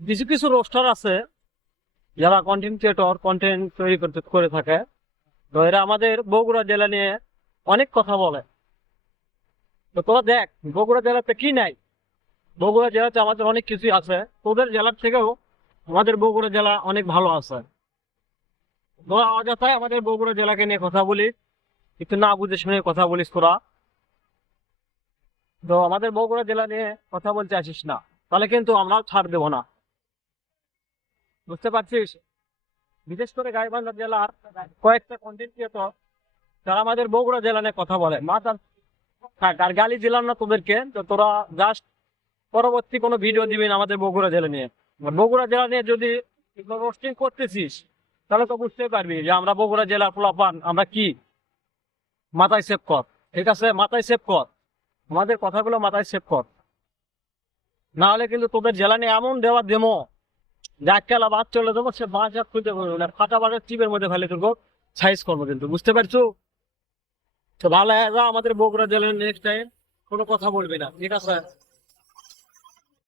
কিছু কিছু রোস্টার আছে যারা কন্টেন্ট ক্রিয়েটর কন্টেন্ট তৈরি করতে করে থাকে। তো এরা আমাদের বগুড়া জেলা নিয়ে অনেক কথা বলে। তো তোরা দেখ, বগুড়া জেলাতে কি নাই? বগুড়া জেলাতে আমাদের অনেক কিছুই আছে, তোদের জেলার থেকেও আমাদের বগুড়া জেলা অনেক ভালো আছে। তোরা অযথায় আমাদের বগুড়া জেলাকে নিয়ে কথা বলিস, একটু না বুঝে শুনে কথা বলিস তোরা। তো আমাদের বগুড়া জেলা নিয়ে কথা বলতে আসিস না, তাহলে কিন্তু আমরা ছাড় দেবো না, বুঝতে পারছিস? বিশেষ করে গাইবান্ধা জেলার কয়েকটা কন্টেন্ট ক্রিয়েটর তারা আমাদের বগুড়া জেলা নিয়ে কথা বলে। মাথা থাক, আর গালি দিলাম না তোদেরকে, তো তোরা জাস্ট পরবর্তী কোনো ভিডিও দিবি না আমাদের বগুড়া জেলা নিয়ে। আর বগুড়া জেলা নিয়ে যদি রোস্টিং করতেছিস, তাহলে তো বুঝতে পারবি যে আমরা বগুড়া জেলার পোলাপান আমরা কি। মাথায় সেভ কর, ঠিক আছে? মাথায় সেভ কর, আমাদের কথাগুলো মাথায় সেভ কর, না হলে কিন্তু তোদের জেলা নিয়ে এমন দেওয়া দেমো, যাক খেলা বাদ চলে দেবো, সে বাঁশ আর খুঁজে করবো না, ফাটা বাজার চিপের মধ্যে ফেলে তোর সাইজ করবো কিন্তু, বুঝতে পারছো? তো ভালো হয়ে যা, আমাদের বগুড়া জেলার নেক্সট টাইম কোনো কথা বলবি না, ঠিক আছে?